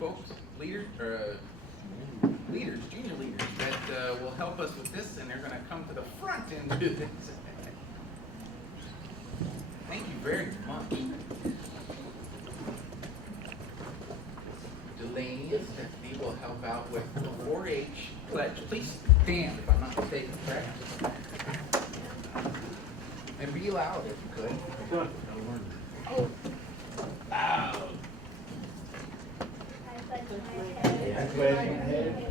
folks, leaders, junior leaders that will help us with this, and they're going to come to the front and do this. Thank you very much. Delaney and Stephanie will help out with the 4-H pledge. Please stand if I'm not mistaken, correct? And be loud if you could. Oh, loud. I pledge my head.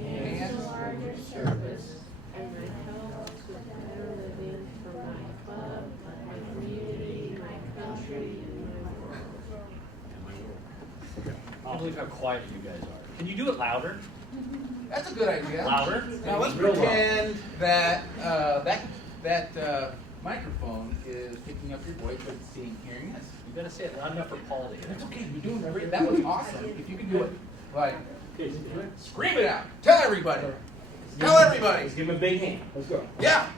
Hands. Service and my health to better living for my club, my community, my country, and my world. I can't believe how quiet you guys are. Can you do it louder? That's a good idea. Louder? Now let's pretend that that microphone is picking up your voice, but it's hearing us. You gotta say it loud enough for Paul to hear. That's okay. You're doing great. That was awesome. If you can do it, like, scream it out. Tell everybody. Tell everybody. Let's give him a big hand. Let's go. Yeah.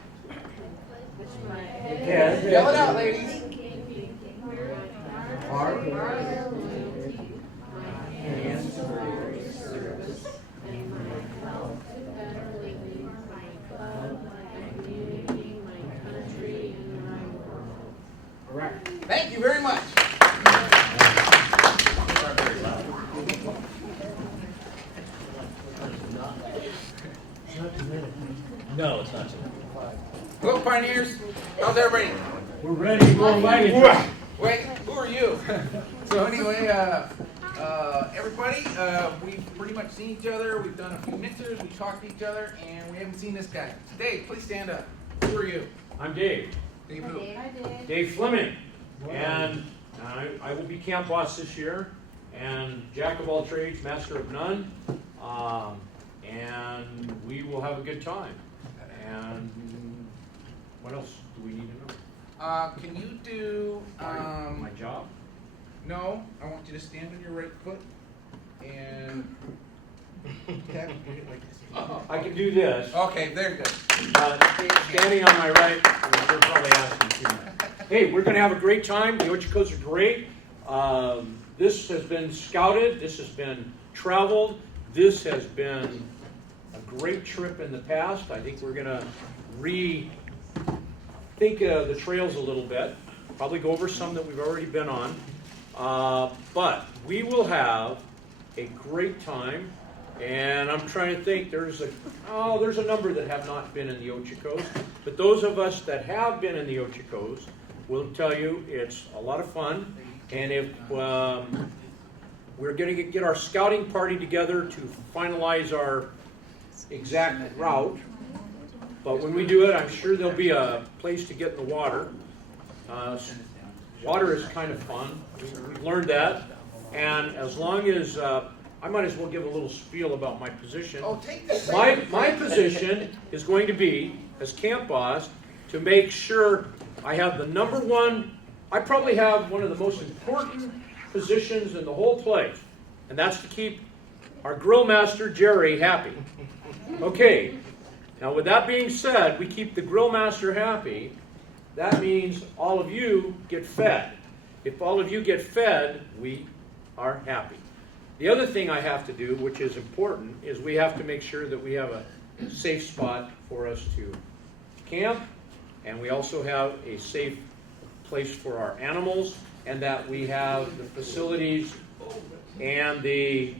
Yeah. Yell it out, ladies. Heart. Hands for your service and my health to better living for my club, my community, my country, and my world. All right. Thank you very much. No, it's not. Hello, pioneers. How's everybody? We're ready to go wagon. Wait, who are you? So anyway, everybody, we've pretty much seen each other. We've done a few mixers. We talked to each other, and we haven't seen this guy. Dave, please stand up. Who are you? I'm Dave. Dave who? Dave Fleming. And I will be camp boss this year, and jack of all trades, master of none. And we will have a good time. And what else do we need to know? Can you do, My job? no, I want you to stand on your right foot and tap your hip like this. I can do this. Okay, there you go. Standing on my right, you're probably asking too much. Hey, we're going to have a great time. The Ochicos are great. This has been scouted. This has been traveled. This has been a great trip in the past. I think we're going to rethink the trails a little bit. Probably go over some that we've already been on. But we will have a great time. And I'm trying to think, there's a number that have not been in the Ochicos. But those of us that have been in the Ochicos will tell you it's a lot of fun. And if we're going to get our scouting party together to finalize our exact route. But when we do it, I'm sure there'll be a place to get in the water. Water is kind of fun. We've learned that. And as long as, I might as well give a little spiel about my position. Oh, take this. My position is going to be, as camp boss, to make sure I have the number one, I probably have one of the most important positions in the whole place, and that's to keep our grill master, Jerry, happy. Okay, now with that being said, we keep the grill master happy. That means all of you get fed. If all of you get fed, we are happy. The other thing I have to do, which is important, is we have to make sure that we have a safe spot for us to camp, and we also have a safe place for our animals, and that we have the facilities and the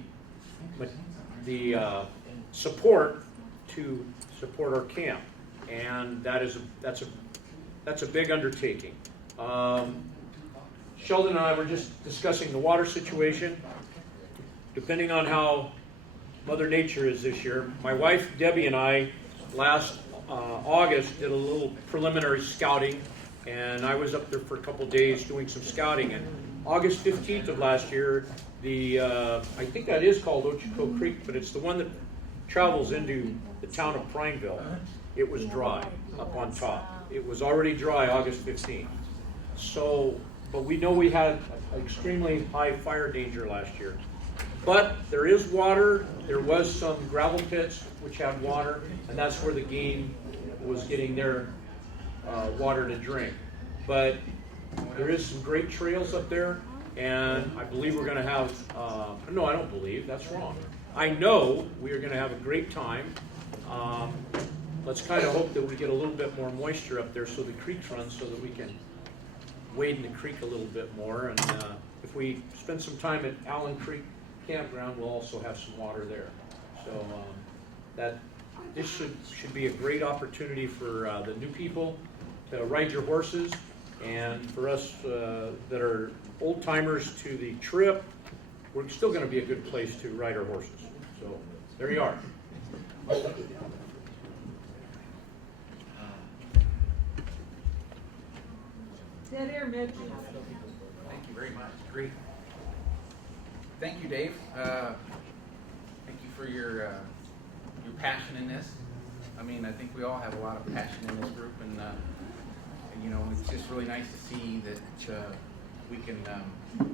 support to support our camp, and that's a big undertaking. Sheldon and I were just discussing the water situation. Depending on how Mother Nature is this year, my wife Debbie and I last August did a little preliminary scouting, and I was up there for a couple days doing some scouting. And August 15th of last year, I think that is called Ochico Creek, but it's the one that travels into the town of Prineville. It was dry up on top. It was already dry August 15th. So, but we know we had extremely high fire danger last year. But there is water. There was some gravel pits which had water, and that's where the game was getting their water to drink. But There is some great trails up there, and I believe we're gonna have, no, I don't believe, that's wrong. I know we are gonna have a great time. Let's kind of hope that we get a little bit more moisture up there so the creeks run, so that we can wade in the creek a little bit more. And if we spend some time at Allen Creek Campground, we'll also have some water there. So this should be a great opportunity for the new people to ride your horses, and for us that are old timers to the trip, we're still going to be a good place to ride our horses. So there you are. Dead air, Mitch. Thank you very much. Great. Thank you, Dave. Thank you for your passion in this. I mean, I think we all have a lot of passion in this group, and you know, it's just really nice to see that we can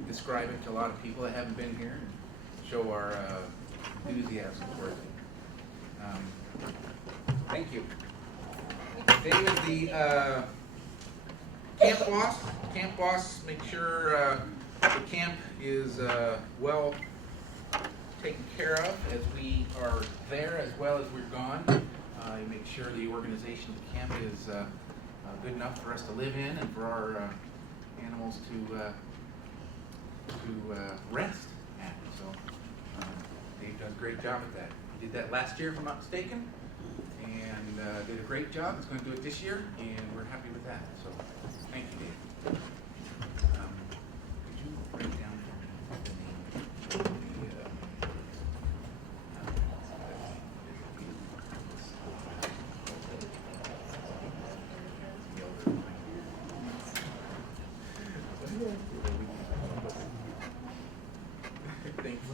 describe it to a lot of people that haven't been here and show our enthusiasm for it. Thank you. Dave is the camp boss. Camp boss makes sure the camp is well taken care of as we are there, as well as we're gone. You make sure the organization of the camp is good enough for us to live in and for our animals to rest at. So Dave does a great job at that. He did that last year, if I'm not mistaken, and did a great job. He's going to do it this year, and we're happy with that. So thank you, Dave. Could you write down for me the name? Thanks.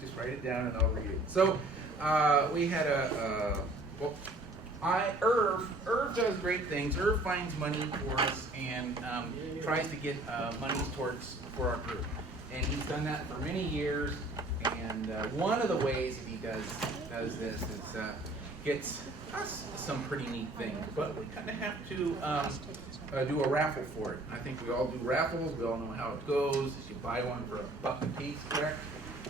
Just write it down and I'll read it. So we had Irv does great things. Irv finds money for us and tries to get money for our group. And he's done that for many years. And one of the ways that he does this is gets us some pretty neat things. But we kind of have to do a raffle for it. I think we all do raffles. We all know how it goes. You buy one for $1 a piece, correct?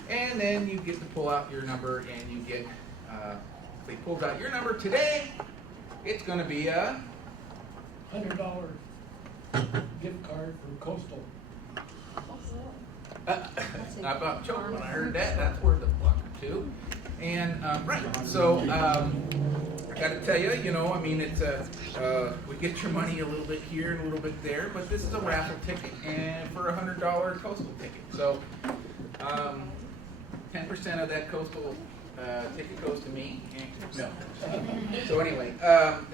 And then you get to pull out your number, and you get, if they pulled out your number today, it's going to be a $100 gift card for Coastal. I about choked when I heard that. That's worth a buck or two. And right, so I got to tell you, you know, I mean, it's we get your money a little bit here and a little bit there, but this is a raffle ticket, and for a $100 Coastal ticket. So 10% of that Coastal ticket goes to me. No. So anyway,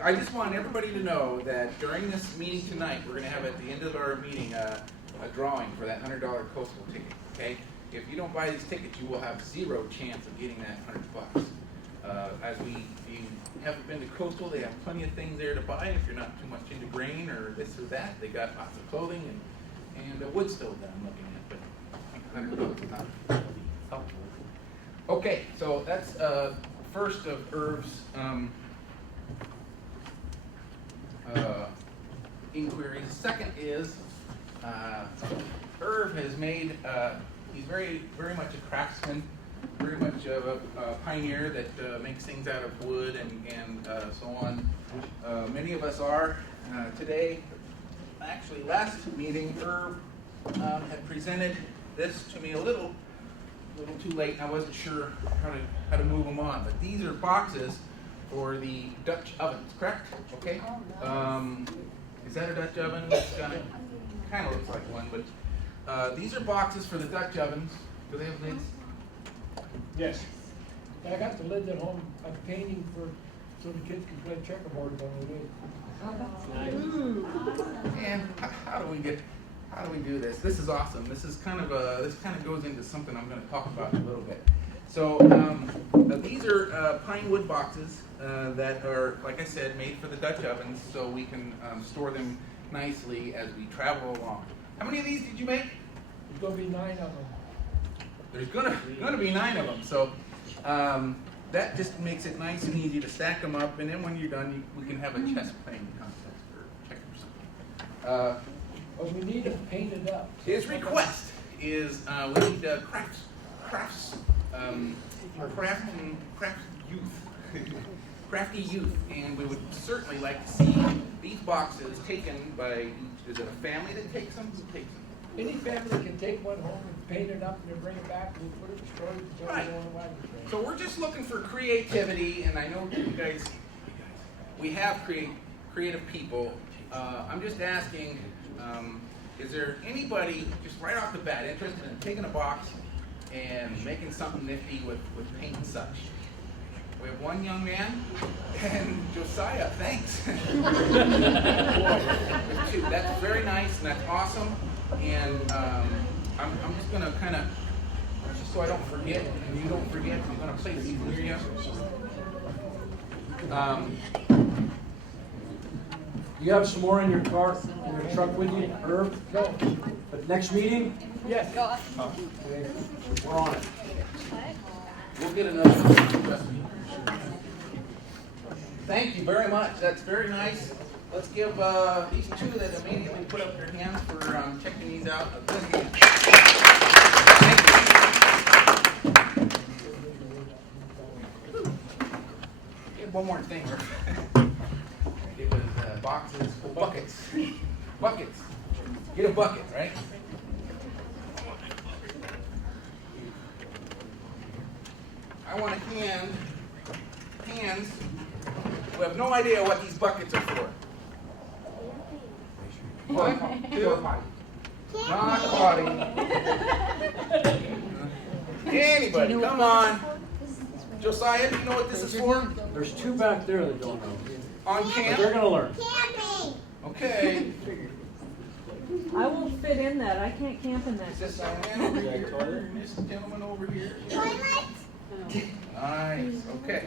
I just want everybody to know that during this meeting tonight, we're going to have at the end of our meeting a drawing for that $100 Coastal ticket. Okay. If you don't buy these tickets, you will have zero chance of getting that $100. If you haven't been to Coastal, they have plenty of things there to buy. If you're not too much into grain or this or that, they got lots of clothing and a wood stove that I'm looking at. But $100 is not really helpful. Okay, so that's first of Irv's inquiries. Second is Irv has made. He's very much a craftsman, very much of a pioneer that makes things out of wood and so on. Many of us are today. Actually, last meeting, Irv had presented this to me a little too late, and I wasn't sure how to move them on. But these are boxes for the Dutch ovens, correct? Okay. Is that a Dutch oven? Kind of looks like one, but these are boxes for the Dutch ovens. Do they have lids? Yes. I got the lids at home. I'm painting so the kids can play checkerboard on the lid. And how do we do this? This is awesome. This kind of goes into something I'm going to talk about in a little bit. So these are pine wood boxes that are, like I said, made for the Dutch ovens, so we can store them nicely as we travel along. How many of these did you make? There's going to be 9 of them. There's gonna be 9 of them. So that just makes it nice and easy to stack them up, and then when you're done, we can have a chess playing contest or checkers. But we need it painted up. His request is we need crafts crafty youth, and we would certainly like to see these boxes taken by. Is it a family that takes them? Who takes them? Any family can take one home and paint it up and then bring it back and we'll put it in storage until we Right. go on the wagon train. So we're just looking for creativity, and I know you guys, we have creative people. I'm just asking, is there anybody, just right off the bat, interested in taking a box and making something nifty with paint and such? We have one young man, and Josiah, thanks. That's very nice, and that's awesome. And I'm just going to kind of, just so I don't forget, and you don't forget, I'm going to place these near you. You have some more in your car, in your truck with you, Herb? No. But next meeting, Yes. we're on it. We'll get another one. Thank you very much. That's very nice. Let's give these two that immediately put up their hands for checking these out a good hand. Thank you. One more thing. It was boxes, buckets. Buckets. Get a bucket, right? I want to hands who have no idea what these buckets are for. One, two, not potty. Anybody, come on. Josiah, do you know what this is for? There's two back there that don't know. On But they're camp? going to learn. Okay. I won't fit in that. I can't camp in that. Is this young man over here? And this gentleman over here? Nice, okay.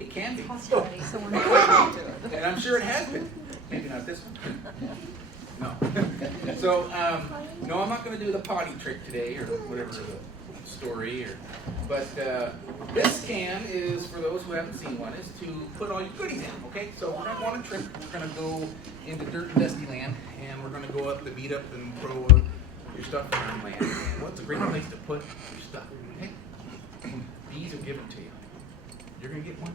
It can be. And I'm sure it has been. Maybe not this one. No. So, no, I'm not going to do the potty trick today or whatever the story. But this can is, for those who haven't seen one, is to put all your goodies in. Okay, so we're going to go on a trip. We're going to go into dirt and dusty land, and we're going to go up the beat up and throw your stuff around land. What's a great place to put your stuff? Okay, these are given to you. You're gonna get one.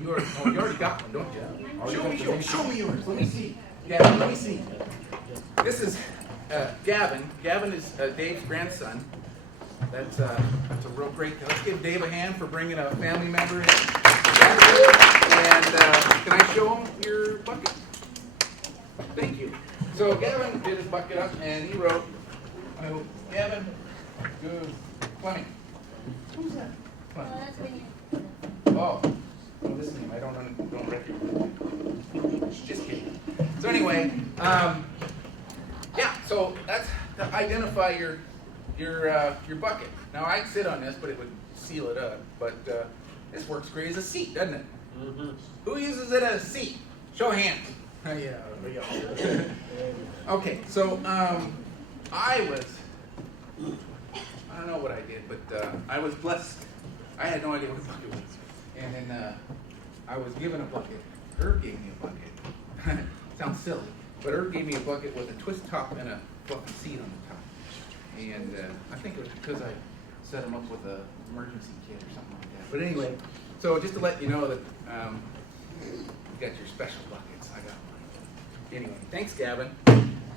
You already got one, don't you? Show me yours. Show me yours. Let me see. Gavin, let me see. This is Gavin. Gavin is Dave's grandson. That's a real great. Let's give Dave a hand for bringing a family member in. And can I show him your bucket? Thank you. So Gavin did his bucket up, and he wrote, Gavin, good. Fleming. Who's that? Fleming. Oh, this name I don't recognize. Just kidding. So anyway, yeah. So that's to identify your bucket. Now I'd sit on this, but it would seal it up. But this works great as a seat, doesn't it? Mm-hmm. Who uses it as a seat? Show of hands. Yeah. Okay. So I don't know what I did, but I was blessed. I had no idea what a bucket was. And then I was given a bucket. Herb gave me a bucket. Sounds silly, but Herb gave me a bucket with a twist top and a fluffy seat on the top. And I think it was because I set him up with an emergency kit or something like that. But anyway, so just to let you know that you got your special buckets. I got mine. Anyway, thanks, Gavin.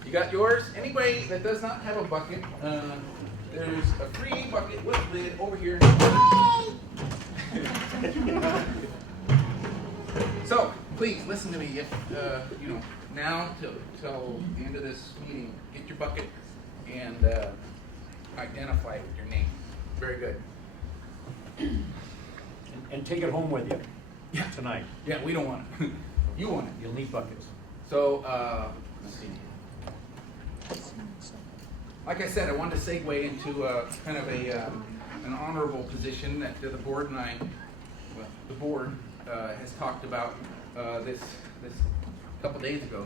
You got yours? Anybody that does not have a bucket, there's a free bucket with a lid over here. So, please listen to me. If now till the end of this meeting, get your bucket and identify it with your name. Very good. And take it home with you tonight. Yeah, we don't want it. You want it. You'll need buckets. So, let's see. Like I said, I wanted to segue into kind of an honorable position that the board and the board has talked about this couple days ago,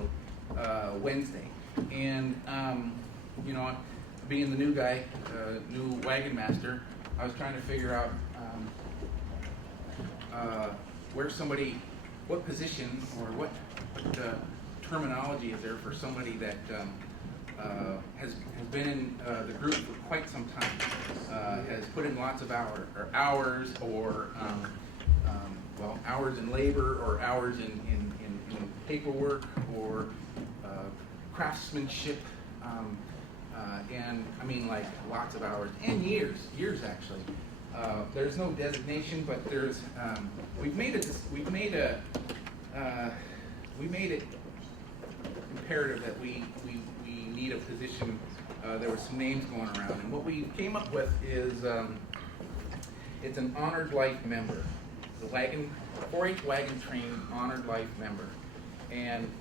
Wednesday, and being the new guy, new wagon master, I was trying to figure out where somebody what position or what terminology is there for somebody that has been in the group for quite some time, has put in lots of hours hours in labor or hours in paperwork or craftsmanship, and I mean like lots of hours and years actually. There's no designation, but there's we made it imperative that we need a position. There were some names going around, and what we came up with is it's an honored life member, the 4-H wagon trained honored life member. And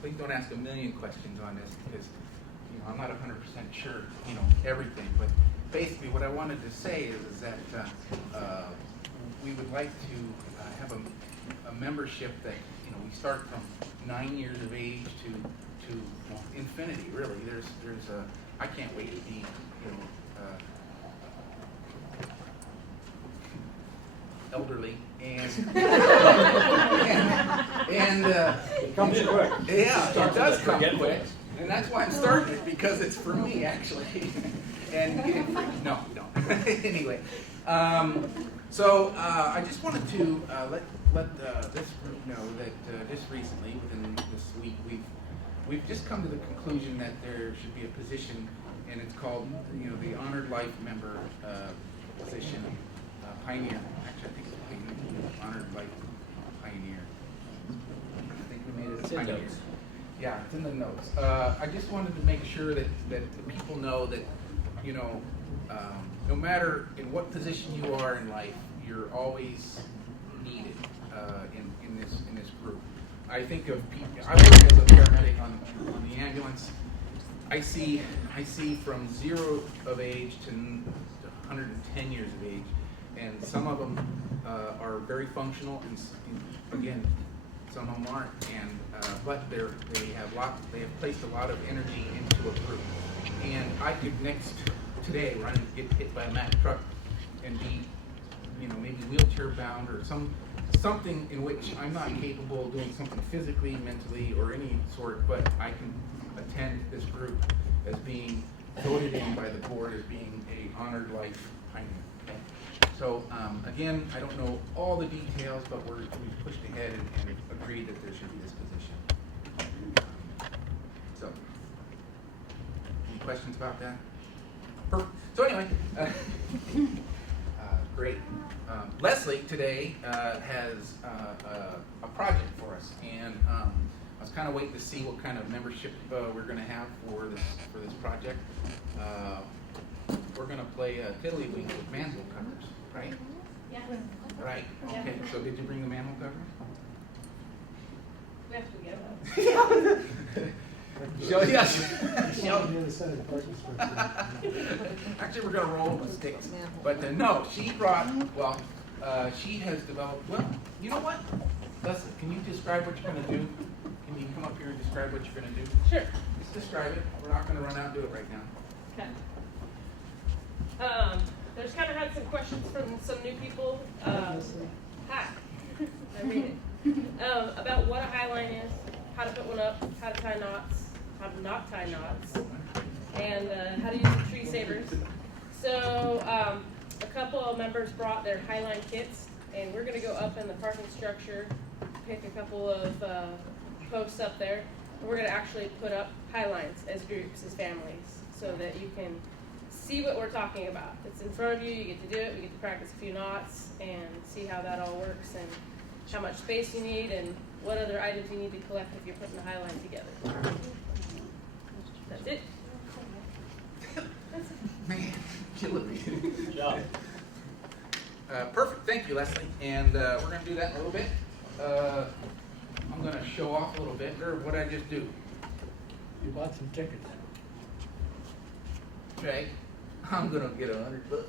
please don't ask a million questions on this because I'm not 100% sure everything. But basically, what I wanted to say is that we would like to have a membership that we start from 9 years of age to infinity. Really, there's I can't wait to be elderly and It comes quick. yeah, it does come quick, and that's why I'm starting it, because it's for me actually. And getting free. No, we don't. Anyway, so I just wanted to let this group know that just recently, within this week, we've just come to the conclusion that there should be a position, and it's called the honored life member position, pioneer. Actually, I think it's honored life pioneer. I think we made it a It's in pioneer. notes. Yeah, it's in the notes. I just wanted to make sure that the people know that, no matter in what position you are in life, you're always needed in this group. I think of people. I work as a paramedic on the ambulance. I see from 0 of age to 110 years of age, and some of them are very functional, and again, some of them aren't. And but they have placed a lot of energy into a group. And I could today run and get hit by a Mack truck and be, maybe wheelchair bound or something in which I'm not capable of doing something physically, mentally, or any sort, but I can attend this group as being voted in by the board as being a honored life pioneer. Okay? So again, I don't know all the details, but we've pushed ahead and agreed that there should be this position. So, any questions about that? Perfect. So anyway, great. Leslie today has a project for us, and I was kind of waiting to see what kind of membership we're going to have for this project. We're going to play Tiddlywink with manhole covers, right? Yeah. Right. Okay. So did you bring the manhole covers? We have to get them. Yes. On the other side of the parking structure. Actually, we're going to roll with sticks. But no, she brought, she has developed, you know what? Leslie, can you describe what you're going to do? Can you come up here and describe what you're going to do? Sure. Just describe it. We're not going to run out and do it right now. Okay. There's kind of had some questions from some new people. Hi. I read it. About what a highline is, how to put one up, how to tie knots, how to not tie knots, and how to use the tree savers. So a couple of members brought their highline kits, and we're going to go up in the parking structure, pick a couple of posts up there, and we're going to actually put up highlines as groups, as families, so that you can see what we're talking about. It's in front of you, you get to do it, we get to practice a few knots and see how that all works and how much space you need and what other items you need to collect if you're putting the highline together. That's it. Man, killing me. Good job. Perfect. Thank you, Leslie. And we're going to do that in a little bit. I'm going to show off a little bit. Or what did I just do? You bought some tickets. Okay. I'm going to get $100.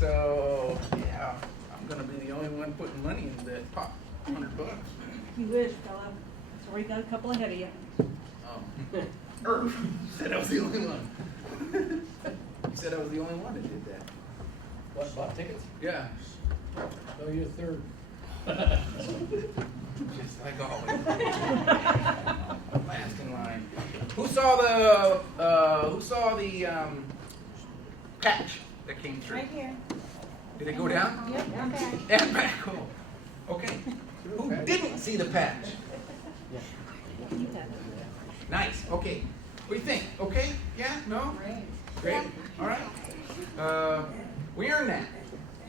So, yeah, I'm going to be the only one putting money in that pot. $100. You wish, fella. It's already got a couple ahead of you. Irv said I was the only one. You said I was the only one that did that. What, bought tickets? Yeah. No, you're third. Just like always. Last in line. Who saw the patch that came through? Right here. Did it go down? Yep, okay. And back. Cool. Okay. Who didn't see the patch? Nice. Okay. What do you think? Okay? Yeah? No? Great. All right. We earned that.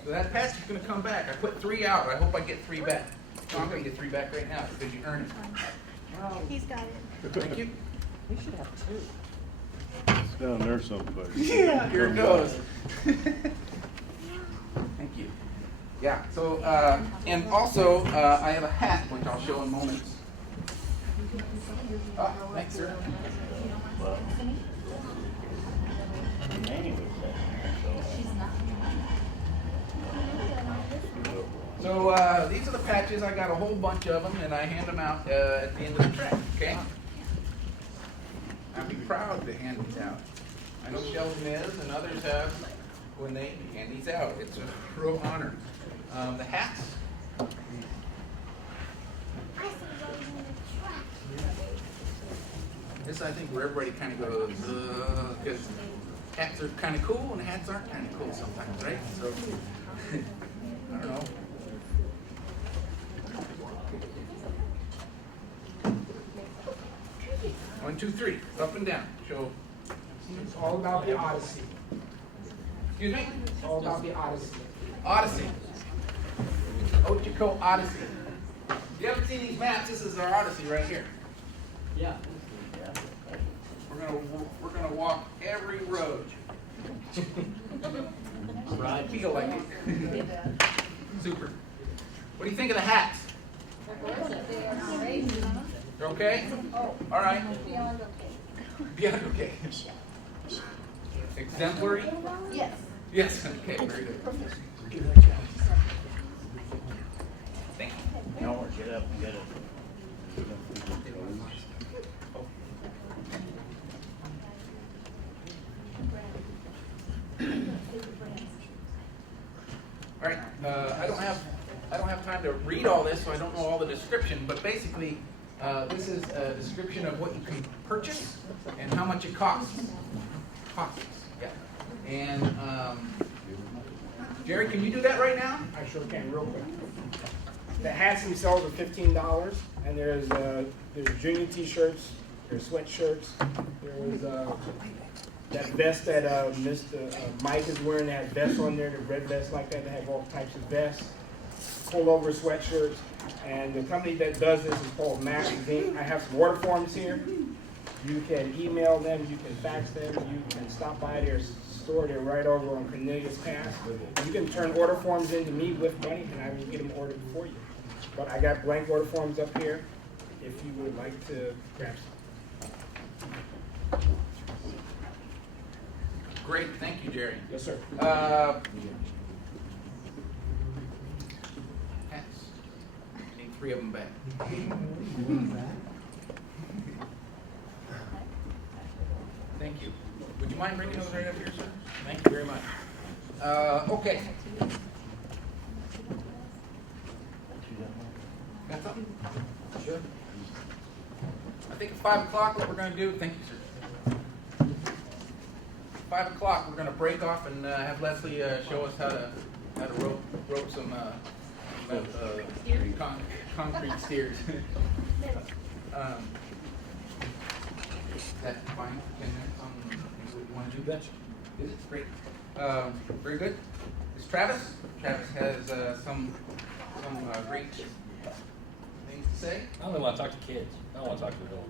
So that patch is going to come back. I put 3 out. I hope I get 3 back. No, I'm going to get 3 back right now because you earned it. He's got it. Thank you. We should have 2. It's down there someplace. Yeah, here it goes. Thank you. Yeah, so, and also, I have a hat, which I'll show in moments. Oh, thanks, sir. So, these are the patches. I got a whole bunch of them, and I hand them out at the end of the trip, okay? I'd be proud to hand these out. I know Sheldon is, and others have when they hand these out. It's a real honor. The hats. This, I think, where everybody kind of goes, because hats are kind of cool, and hats aren't kind of cool sometimes, right? So, I don't know. One, two, three, up and down. Show. It's all about the Odyssey. Excuse me? It's all about the Odyssey. Odyssey. Ochiko Odyssey. If you haven't seen these maps, this is our Odyssey right here. Yeah. We're gonna walk every road. I feel like it. Super. What do you think of the hats? They're okay? All right. Beyond okay. Exemplary? Yes. Yes. Okay. Very good. Thank you. No, get up and get it. All right. I don't have time to read all this, so I don't know all the description. But basically, this is a description of what you can purchase and how much it costs. Costs. Yeah. And Jerry, can you do that right now? I sure can, real quick. The hats themselves are $15, and there's junior T-shirts, there's sweatshirts, there's that vest that Mr. Mike is wearing. They have vests on there, the red vests like that. They have all types of vests, pullover sweatshirts, and the company that does this is called Magazine. I have some order forms here. You can email them, you can fax them, you can stop by their store. They're right over on Cornelius Pass. You can turn order forms into me with money, and I will get them ordered for you. But I got blank order forms up here if you would like to grab some. Great. Thank you, Jerry. Yes, sir. Hats. Need 3 of them back. Thank you. Would you mind bringing those right up here, sir? Thank you very much. Okay. Got something? Sure. I think at 5 o'clock what we're going to do, thank you, sir. 5 o'clock we're going to break off and have Leslie show us how to rope some concrete steers. That's fine. Want to do that? Is it? Great. Very good. Is Travis? Travis has some great things to say. I only want to talk to kids. I don't want to talk to adults.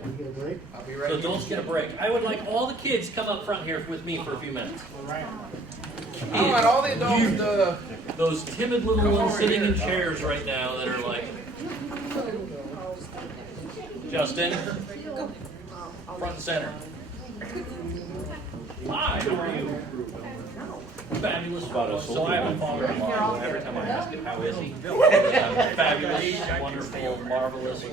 Can we get a break? I'll be right So here. adults get a break. I would like all the kids come up front here with me for a few minutes. All right. I want all the adults to. Those timid little Come ones over sitting here. in chairs right now that are like, Justin, front and center. Hi, how are you? Fabulous. fabulous. About us So I have a old father-in-law, every time I ask him, how is he? Fabulous, wonderful, marvelous.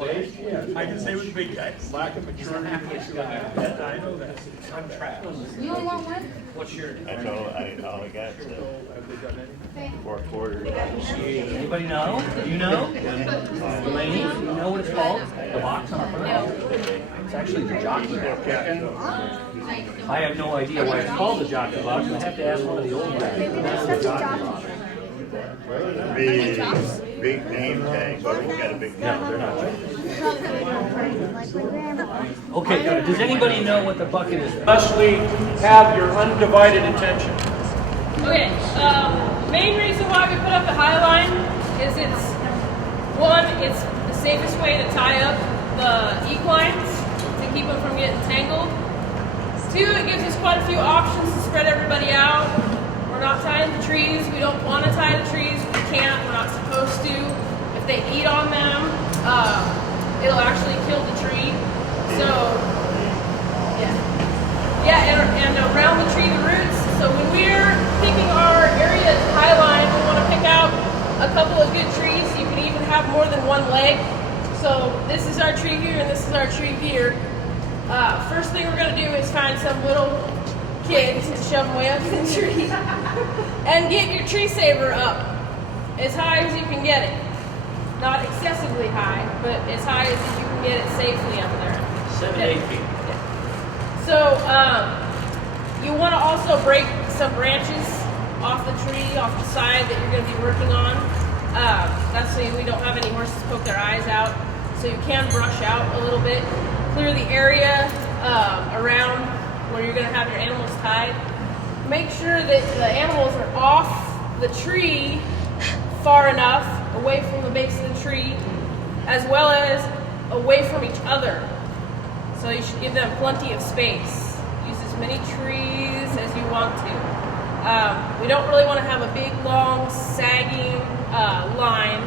I can say with the big guy. Lack of He's the maturity. happiest guy. I know that. I'm Travis. You only want one? What's your? That's all I got, so 4 quarters. Anybody know? Do you know? Delaney, you know what it's called? The box on the front? It's actually the jockey box. I have no idea why it's called the jockey box. I have to ask one of the old guys. Big name tag, but we got a big No, they're not. Okay, does anybody know what the bucket is? Leslie, have your undivided attention. Okay, main reason why we put up the high line is it's the safest way to tie up the equines to keep them from getting tangled. 2, it gives us quite a few options to spread everybody out. We're not tying the trees. We don't want to tie the trees. We can't. We're not supposed to. If they eat on them, it'll actually kill the tree. So, and around the tree, the roots. So when we're picking our area as high line, we want to pick out a couple of good trees. You can even have more than one leg. So this is our tree here, and this is our tree here. First thing we're going to do is find some little kids and shove them way up in the tree. And get your tree saver up as high as you can get it. Not excessively high, but as high as you can get it safely up there. 7, 8 feet. So you want to also break some branches off the tree, off the side that you're going to be working on. That's so we don't have any horses poke their eyes out. So you can brush out a little bit. Clear the area around where you're going to have your animals tied. Make sure that the animals are off the tree far enough, away from the base of the tree, as well as away from each other. So you should give them plenty of space. Use as many trees as you want to. We don't really want to have a big, long, sagging line.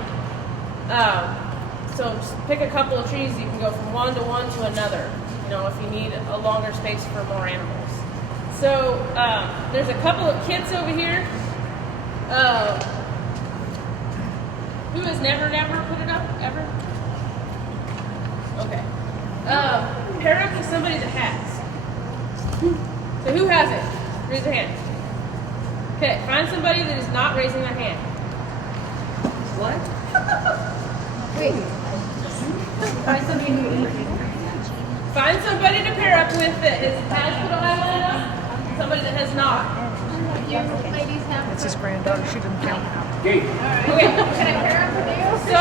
So just pick a couple of trees. You can go from one to another, if you need a longer space for more animals. So there's a couple of kits over here. Who has never put it up, ever? Okay. Pair up with somebody that has. So who has it? Raise their hand. Okay, find somebody that is not raising their hand. What? Wait. Find somebody to pair up with that has put a highlight up, somebody that has not. You ladies have. It's his granddaughter. She didn't count. Gate, Okay. Can I pair up with you? So,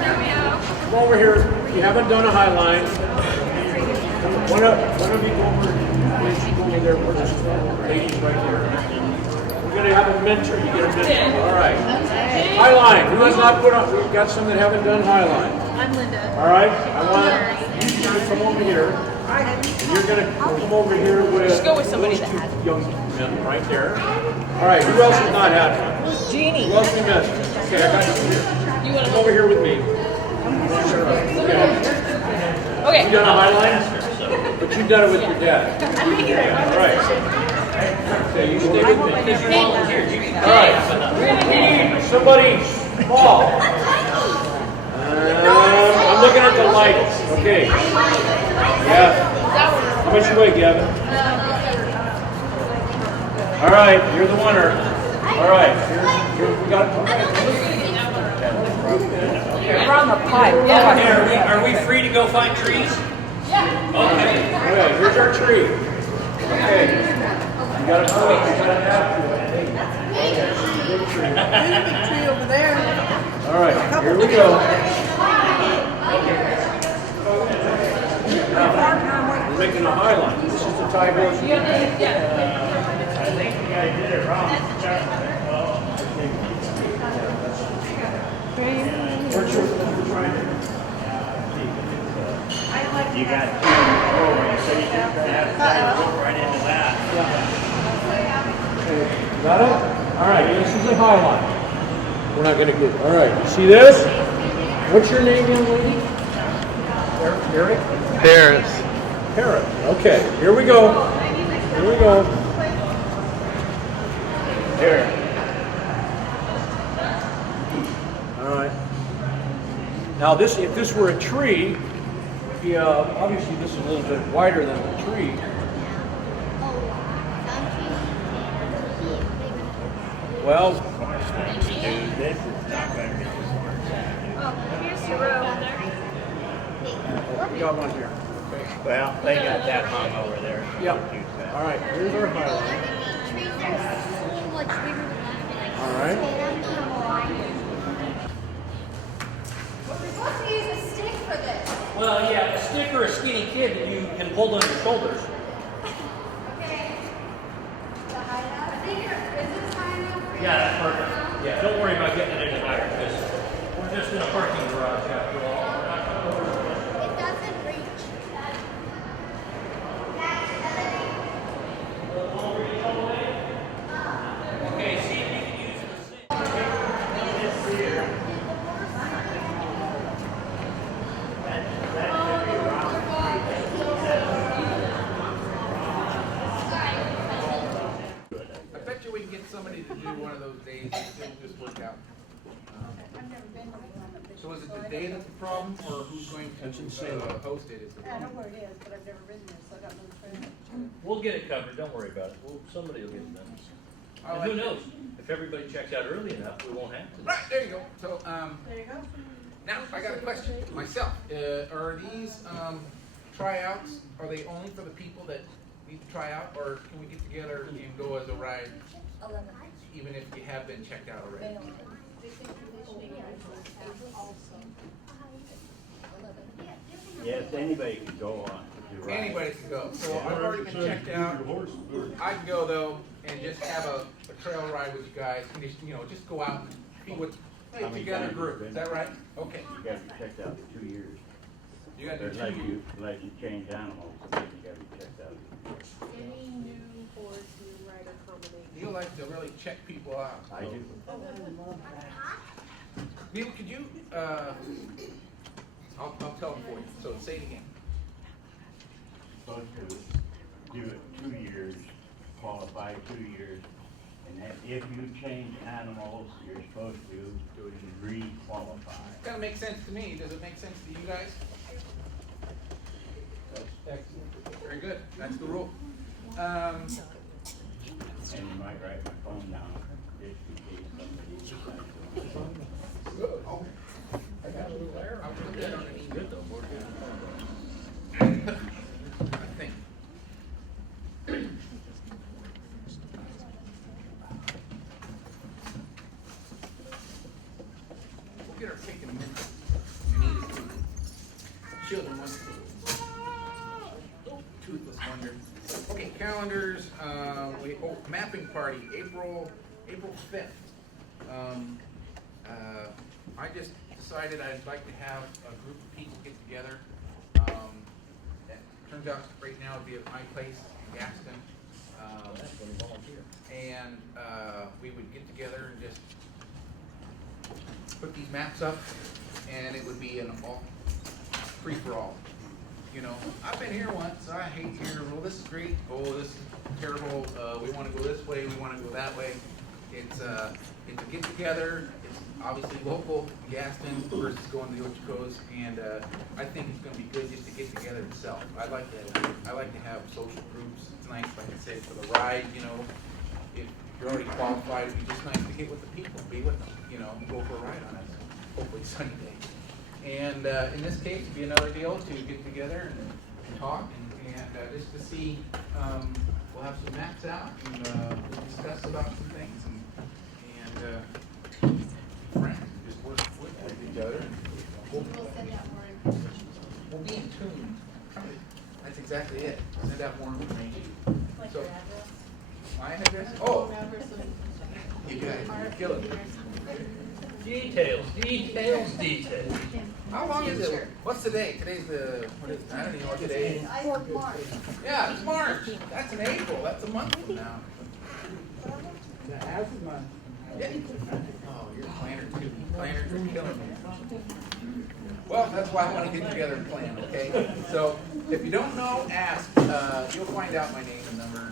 there we go. come over here. You haven't done a high line. One of you go over. Please go over there. Where this lady right there. We're going to have a mentor. You get a mentor. All right. High line. Who has not put on? We've got some that haven't done high line. I'm Linda. All right. I want you to come over here. And you're going to come over here with. Just go with somebody those that two young men right there. All right. Who else has not had one? Jeannie. Who else we missed? Okay, I got you here. You want Come to over here with me. Okay. You done a high line? But you've done it with your dad. All right. Okay, you stay with me. Because you volunteered. You can All right. Somebody small. I'm looking at the lights. Okay. Yeah. How much you weigh, Gavin? All right, you're the winner. All right. We got. We're on the pipe. Are we free to go find trees? Yeah. Okay. All right, here's our tree. Okay. You got a tree. You got an apple. Big tree over there. All right, here we go. Now, we're making a high line. This is the tie horse. Yeah. I think you guys did it wrong. Where's your trying to? You got 2 over, so you can go right into that. Okay, got it? All right, this is a high line. We're not going to get. All right, you see this? What's your name, young lady? Eric? Paris. Paris. Okay, here we go. Here we go. Here. Now this, if this were a tree, yeah, obviously this is a little bit wider than the tree. Well, Dude, this is not gonna be. Here's your row. we got one here. Well, they got that hung over there. Yep. All right, here's our highlight. All right. We're supposed to use a stick for this. Well, yeah, a stick or a skinny kid that you can hold on your shoulders. Okay. The hideout. I think is this high enough for you? Yeah, that's perfect. Yeah, don't worry about getting it any higher, because we're just in a parking garage after all. We're not gonna- It doesn't reach. Okay, see if you can use the stick. I bet you we can get somebody to do one of those days, it'll just work out. So is it the day that's the problem, or who's going That's to insane. host it is the I know problem? where it is, but I've never been there, so I got no friends. We'll get it covered, don't worry about it. Somebody will get it done. I And like who it. knows? If everybody checks out early enough, we won't have to. Right, there you go. So, There you go. now I got a question myself. Are these tryouts, are they only for the people that need to try out, or can we get together and go as a ride, even if you have been checked out already? Yes, anybody can go on. You're right. Anybody can go. So I've already been checked out. I can go though and just have a trail ride with you guys, and just, just go out and be with How many together times group. have you Is been? that right? Okay. You gotta be checked out for 2 years. You got to do Unless 2 you, unless you change animals, then you gotta be checked out. Any new horse, new rider combination? You like to really check people out. I do. Neil, could you, I'll tell them for you, so say it again. Supposed to do it 2 years, qualify 2 years, and then if you change animals, you're supposed to re-qualify. Kind of makes sense to me. Does it make sense to you guys? Excellent. Very good. That's the rule. And you might write my phone down, just in case somebody decides to. Good. Oh, I got a little error. I'll put that on an email. Good though, we're good. I think. We'll get our cake in a minute. We need it. Children want toothless wonder. Okay, calendars. Mapping party, April 5th. I just decided I'd like to have a group of people get together. It turns out right now it'd be at my place in Gaston. That's when you volunteer. And we would get together and just put these maps up, and it would be an all free-for-all. I've been here once, I hate here, well, this is great, oh, this is terrible, we wanna go this way, we wanna go that way. It's a get-together, it's obviously local, Gaston versus going to the Ochoco's, and I think it's gonna be good just to get together itself. I like to have social groups, it's nice, like I said, for the ride, if you're already qualified, it'd be just nice to get with the people, be with them, go for a ride on a hopefully sunny day. And in this case, it'd be another deal to get together and talk and just to see, we'll have some maps out and we'll discuss about some things and friends, just work with each other. And we'll be in tune. That's exactly it. Send out more information. So, my address? Oh, you guys are killing me. Details. How long is it? What's today? Today's what is it? I don't even know what today is. Yeah, it's March. That's in April. That's a month from now. Half a month. Yeah. Oh, you're a planner too. Planners are killing me. Well, that's why I want to get together and plan, okay? So, if you don't know, ask. You'll find out my name and number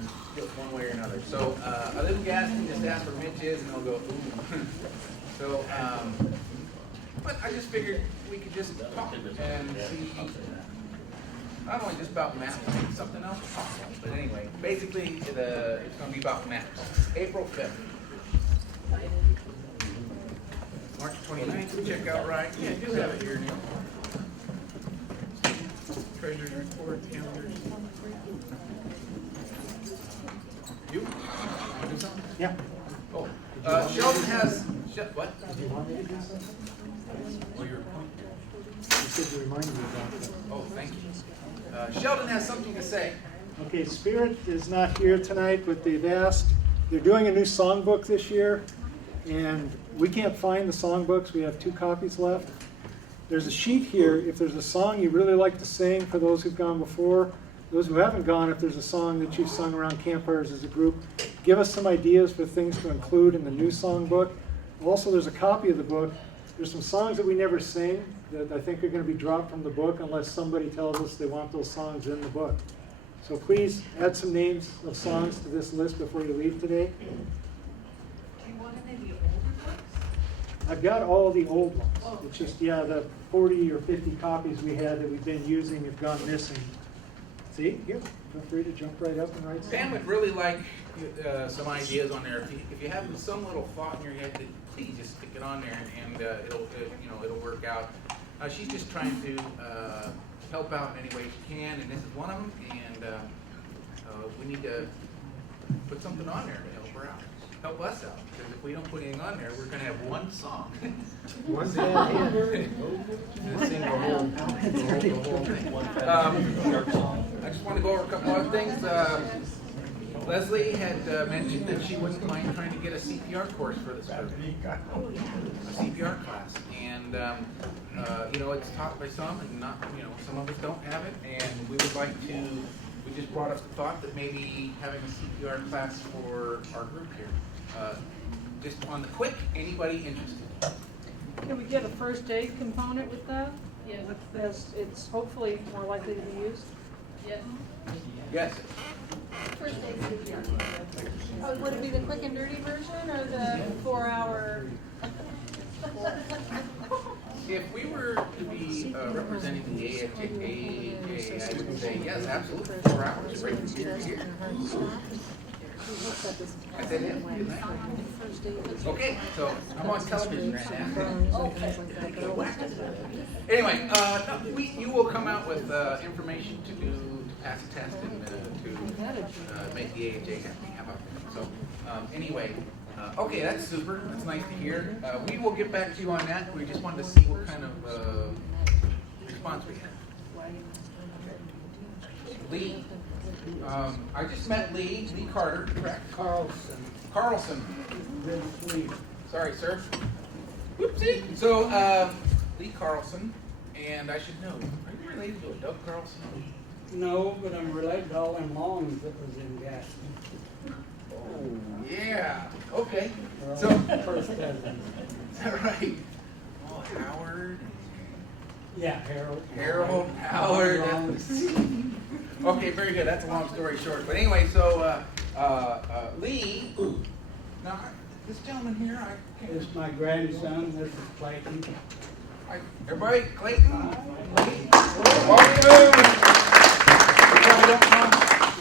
one way or another. So, I live in Gaston, just ask where Mitch is and they'll go, ooh. So, But I just figured we could just talk and see, not only just about maps, maybe something else to talk about. But anyway, basically, it's going to be about maps. April 5th. March 29th, check out right. Yeah, I do have it here, Neil. Treasurer's report, calendars. You? Want to do something? Yeah. Oh, Sheldon has, what? Oh, you're You said you reminded me about that. Oh, thank you. Sheldon has something to say. Okay, Spirit is not here tonight, but they've asked, they're doing a new songbook this year, and we can't find the songbooks. We have 2 copies left. There's a sheet here. If there's a song you really like to sing for those who've gone before, those who haven't gone, if there's a song that you've sung around campfires as a group, give us some ideas for things to include in the new songbook. Also, there's a copy of the book. There's some songs that we never sing that I think are going to be dropped from the book unless somebody tells us they want those songs in the book. So please add some names of songs to this list before you leave today. Do you want any of the older books? I've got all the old ones. It's just, yeah, the 40 or 50 copies we had that we've been using have gone missing. See, here, feel free to jump right up and write some. Pam would really like some ideas on there. If you have some little thought in your head, then please just stick it on there, and it'll work out. She's just trying to help out in any way she can, and this is one of them. And we need to put something on there to help her out, help us out. Because if we don't put anything on there, we're going to have one song. One song. Sing the whole thing. I just want to go over a couple other things. Leslie had mentioned that she wouldn't mind trying to get a CPR course for this group, a CPR class, and it's taught by some, and not, some of us don't have it, and we would like to. We just brought up the thought that maybe having a CPR class for our group here. Just on the quick, anybody interested? Can we get a first aid component with that? Yes. As it's hopefully more likely to be used. Yes. Yes. First aid CPR. Oh, would it be the quick and dirty version or the 4-hour? If we were to be representing the AHA, I would say yes, absolutely, 4 hours, right from here to here. I said it, didn't I? Okay, so I'm on television right now. Anyway, you will come out with information to pass a test and to make the AHA happy. How about that? So anyway, okay, that's super. That's nice to hear. We will get back to you on that. We just wanted to see what kind of response we had. Lee. I just met Lee Carter, correct? Carlson. Sorry, sir. Whoopsie. So, Lee Carlson, and I should know, are you related to a Doug Carlson? No, but I'm related to all them longs that was in Gaston. Oh, yeah. Okay. We're all So, first cousins. is that right? Oh, Howard. Yeah, Harold. Howard. Okay, very good. That's a long story short. But anyway, so Lee. Now, this gentleman here, This is my grandson. This is Clayton. Everybody, Clayton. Welcome.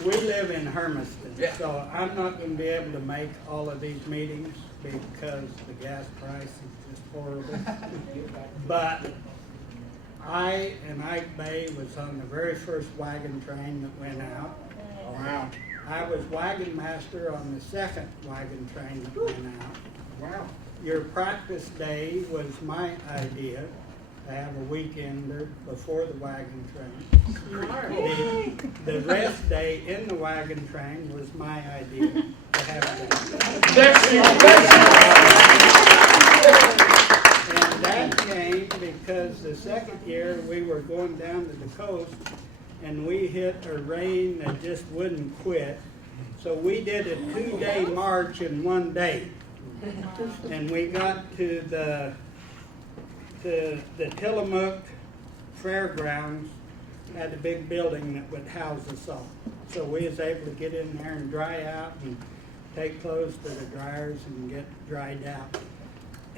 We live in Hermiston, Yeah. so I'm not going to be able to make all of these meetings because the gas price is just horrible. But I and Ike Bay was on the very first wagon train that went out. Wow. I was wagon master on the second wagon train that went out. Wow. Your practice day was my idea, to have a weekender before the wagon train. The rest day in the wagon train was my idea, to have and that came because the second year we were going down to the coast and we hit a rain that just wouldn't quit. So we did a 2-day march in 1 day. And we got to the Tillamook Fairgrounds, had a big building that would house us all. So we was able to get in there and dry out and take clothes to the dryers and get dried out.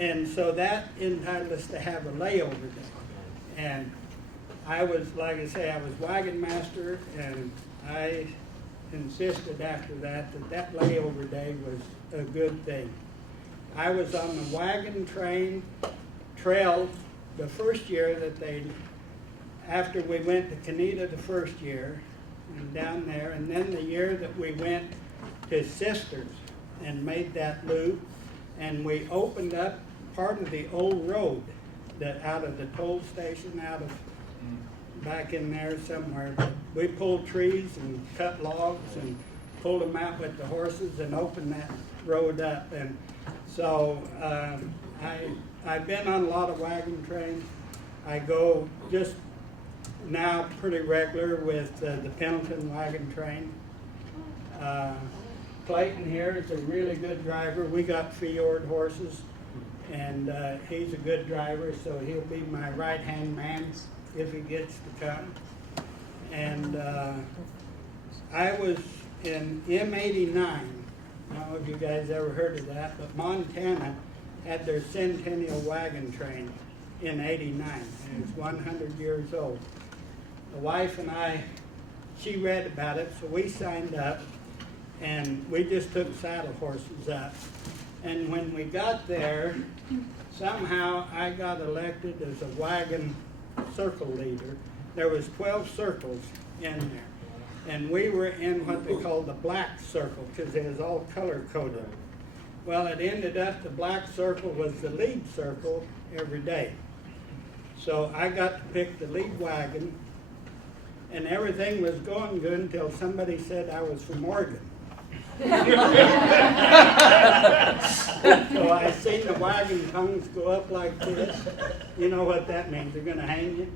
And so that entitled us to have a layover day. And I was, like I say, I was wagon master, and I insisted after that that layover day was a good thing. I was on the wagon trail the first year that after we went to Canada the first year, and down there, and then the year that we went to Sisters and made that loop, and we opened up part of the old road that out of the toll station, out of back in there somewhere. But we pulled trees and cut logs and pulled them out with the horses and opened that road up. And so I've been on a lot of wagon trains. I go just now pretty regular with the Pendleton wagon train. Clayton here is a really good driver. We got Fjord horses, and he's a good driver, so he'll be my right-hand man if he gets to come. And I was in M89. I don't know if you guys ever heard of that, but Montana had their centennial wagon train in '89, and it's 100 years old. The wife and I, she read about it, so we signed up, and we just took saddle horses up. And when we got there, somehow I got elected as a wagon circle leader. There was 12 circles in there, and we were in what they call the black circle because it was all color coded. Well, it ended up the black circle was the lead circle every day. So I got to pick the lead wagon, and everything was going good until somebody said I was from Oregon. So I seen the wagon tongues go up like this. You know what that means? They're going to hang you.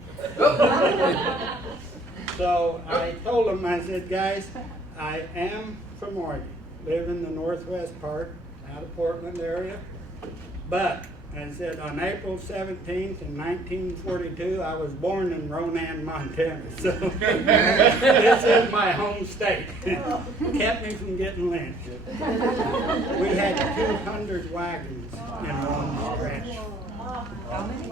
So I told them, I said, guys, I am from Oregon. Live in the northwest part, out of Portland area. But I said, on April 17th in 1942, I was born in Ronan, Montana. So this is my home state. Kept me from getting lynched. We had 200 wagons in one stretch.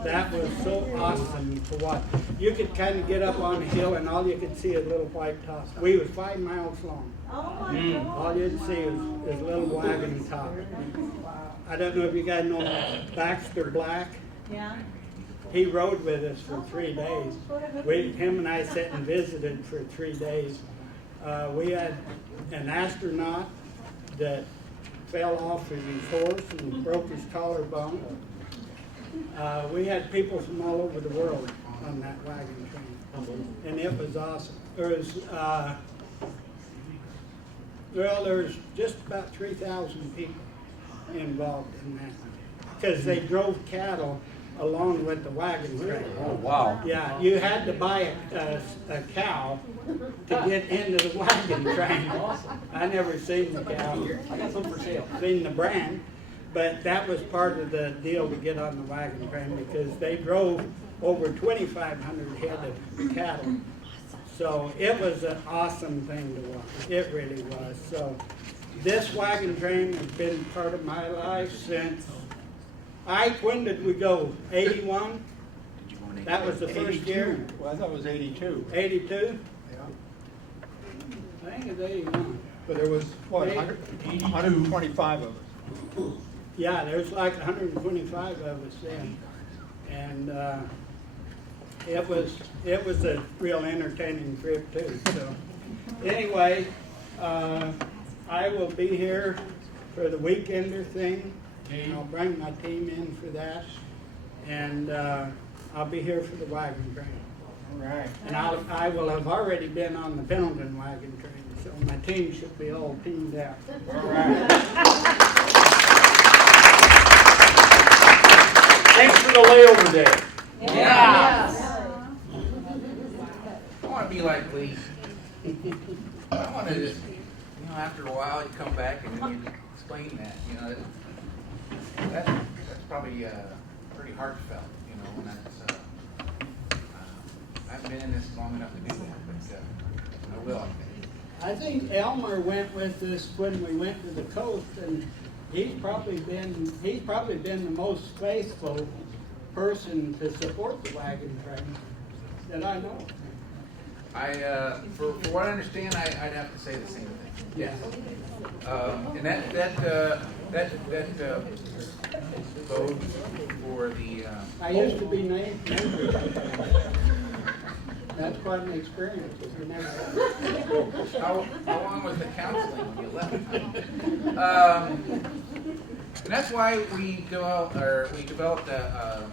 That was so awesome to watch. You could kind of get up on a hill and all you could see is little white tops. We was 5 miles long. All you'd see is little wagon top. I don't know if you guys know Baxter Black. Yeah. He rode with us for 3 days. Him and I sat and visited for 3 days. We had an astronaut that fell off of his horse and broke his collarbone. We had people from all over the world on that wagon train, and it was awesome. There's just about 3,000 people involved in that because they drove cattle along with the wagon train. Oh, wow. Yeah, you had to buy a cow to get into the wagon train. I never seen the cow. I got some for sale. Seen the brand, but that was part of the deal to get on the wagon train because they drove over 2,500 head of cattle. So it was an awesome thing to watch. It really was. So this wagon train has been part of my life since, when did we go? 81? That was the first year? Well, I thought it was 82. 82? I think it's 81. But there was, what, 125 of us. Yeah, there's like 125 of us then. And it was a real entertaining trip too. So anyway, I will be here for the weekender thing. I'll bring my team in for that, and I'll be here for the wagon train. All right. And I will have already been on the Pendleton wagon train, so my team should be all teamed out. All right. Thanks for the layover day. Yeah. I want to be like Lee. I want to just, after a while you come back and then you explain that, that's probably pretty heartfelt, and that's, I haven't been in this long enough to do that, but I will. I think Elmer went with us when we went to the coast, and he's probably been the most faithful person to support the wagon train that I know. For what I understand, I'd have to say the same thing. Yes. And that bodes for the. I used to be named. That's quite an experience. If you never. How long was the counseling when you left? And that's why we developed the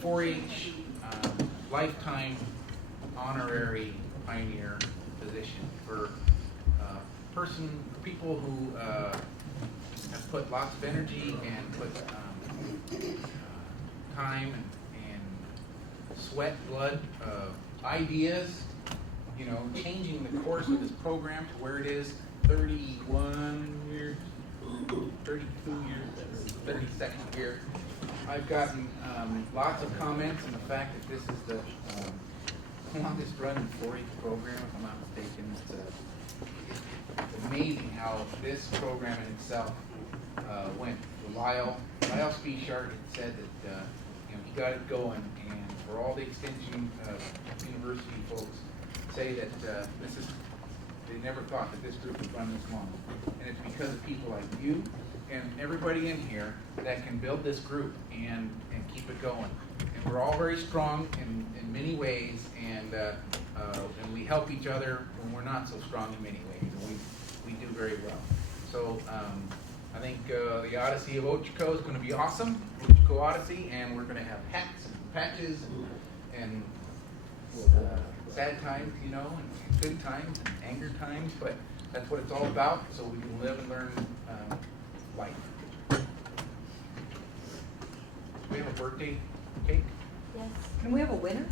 4-H lifetime honorary pioneer position for people who have put lots of energy and put time and sweat, blood, ideas, changing the course of this program to where it is 31 years, 32 years, 32nd year. I've gotten lots of comments on the fact that this is the longest running 4-H program, if I'm not mistaken. It's amazing how this program in itself went. Lyle Spieshart had said that he got it going, and for all the extension university folks say that they never thought that this group would run this long. And it's because of people like you and everybody in here that can build this group and keep it going. And we're all very strong in many ways, and we help each other when we're not so strong in many ways, and we do very well. So I think the Odyssey of Ochiko is going to be awesome, Ochiko Odyssey, and we're going to have hats and patches and sad times, and good times and anger times, but that's what it's all about, so we can live and learn life. Do we have a birthday cake? Can we have a winner?